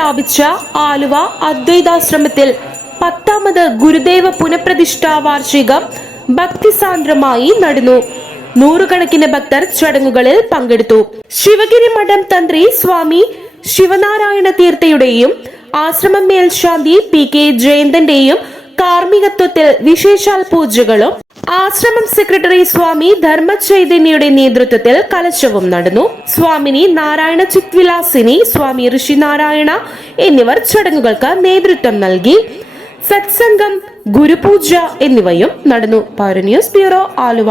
സ്ഥാപിച്ച ആലുവ അദ്വൈതാശ്രമത്തിൽ പത്താമത് ഗുരുദേവ പുനഃപ്രതിഷ്ഠാ വാർഷികം ഭക്തിസാന്ദ്രമായി നടന്നു. നൂറുകണക്കിന് ഭക്തർ ചടങ്ങുകളിൽ പങ്കെടുത്തു. ശിവഗിരി മഠം തന്ത്രി സ്വാമി ശിവനാരായണ തീർത്ഥയുടെയും ആശ്രമം മേൽശാന്തി പി കെ ജയന്തന്റെയും കാർമ്മികത്വത്തിൽ വിശേഷാൽ പൂജകളും ആശ്രമം സെക്രട്ടറി സ്വാമി ധർമ്മ ചൈതന്യയുടെ നേതൃത്വത്തിൽ കലശവും നടന്നു. സ്വാമിനി നാരായണ ചിത്വിലാസിനി സ്വാമി ഋഷി നാരായണ എന്നിവർ ചടങ്ങുകൾക്ക് നേതൃത്വം നൽകി. സത്സംഗം ഗുരുപൂജ എന്നിവയും നടന്നു. Poura news bureau Aluva.